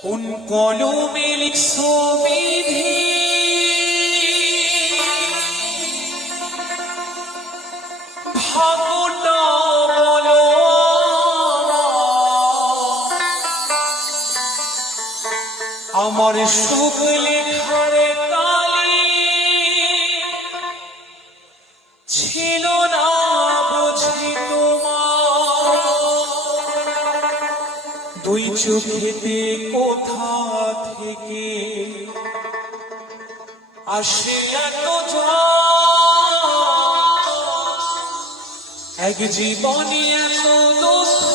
কোন কলমে লিখছো বিধি ভাগটা বলো আমার সুখ লেখার কালি ছিল না বুঝি তোমার দুই চোখেতে কোথা থেকে আসে এত এক জীবনে এত দুঃখ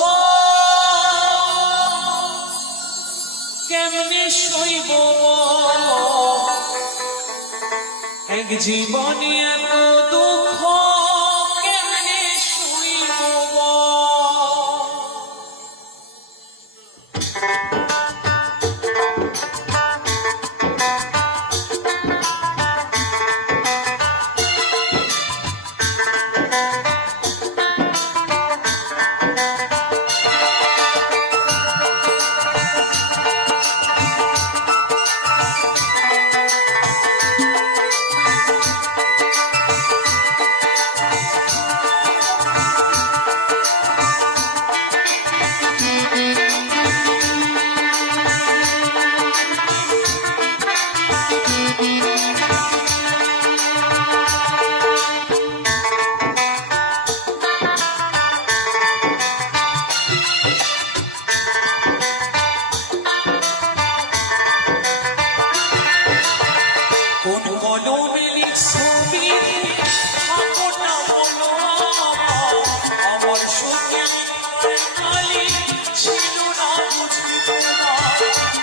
কেমনে সইব এক জীবনে এত দুঃখ কেমনে সইব কোন কলমে লিখছো বিধি ভাগটা বলো আমার সুখে কালি ছিল না বুঝি তোমার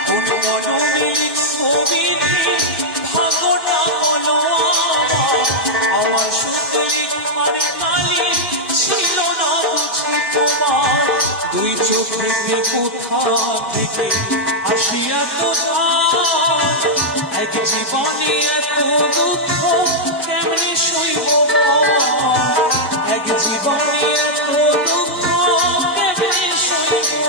কোন কলমে লিখছো বিধি ভাগটা বলো আমার সুখে কালি ছিল না বুঝি তোমার দুই চোখেতে কোথা থেকে আসিয়া তো এক জীবনে এত দুঃখ কেমনে সইব এক জীবনে এত দুঃখ কেমনে সইব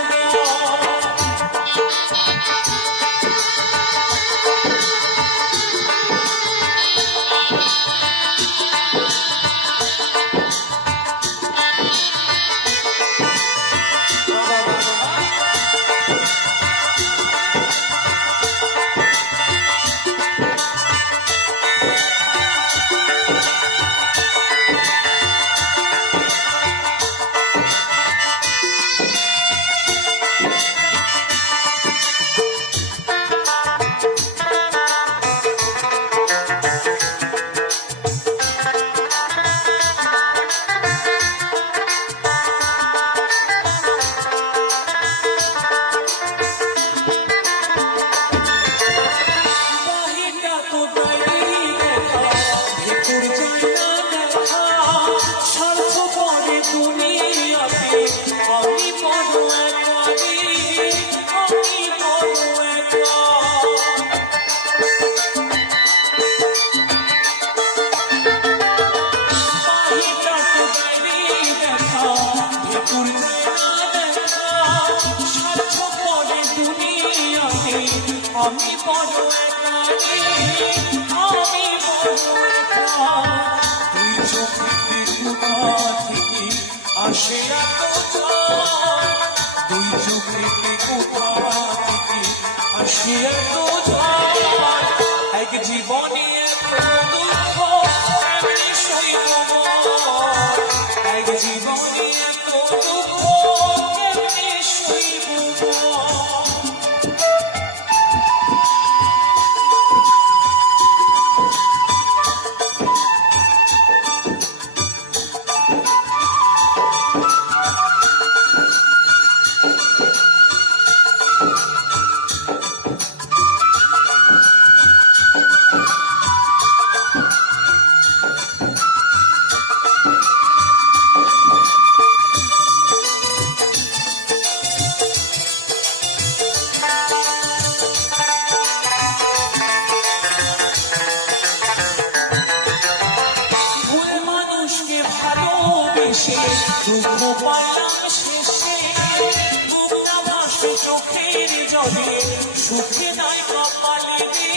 আমি বড় আমি তুই চোখে কোথা থেকে আসে এত দুই চোখে কোথা থেকে আসে এত এক জীবনে এত দুঃখ কেমনে সইব এক জীবনে এত দুঃখ কেমনে সইব জলে সুখে নাই কপালে রে,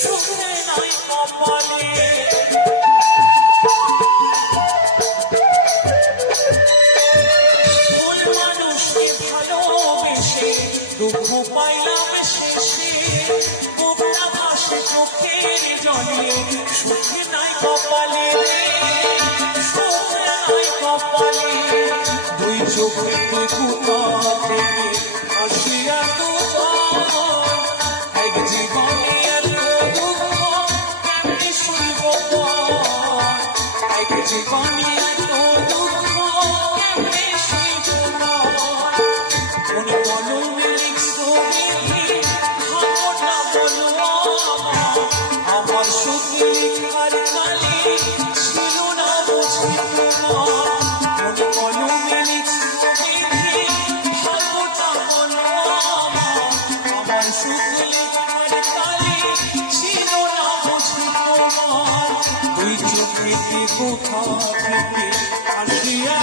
সুখে নাই কপালে। ভুল মানুষকে ভালোবেসে দুঃখ পাইলাম শেষে, বুকটা ভাসে চোখের জলে সুখে নাই কপালে রে, সুখে নাই কপালে। দুই চোখেতে কুতা থেকে আসি এত জল, এক জীবনে এত দুঃখ কেমনে সইব বল, এক জীবনে এত দুঃখ কেমনে সইব বল। কোন কলমে লিখছো বিধি ভাবনা বলো আমার, আমার সুখ লেখার কালি ছিল না বুঝি তোমার। কোন কলমে লিখছো বিধি ভাবনা বলো আমার, আমার সুখ লেখার কালি ছিল না বুঝি তোমার। দুই চোখেতে কোথা থেকে আসিয়া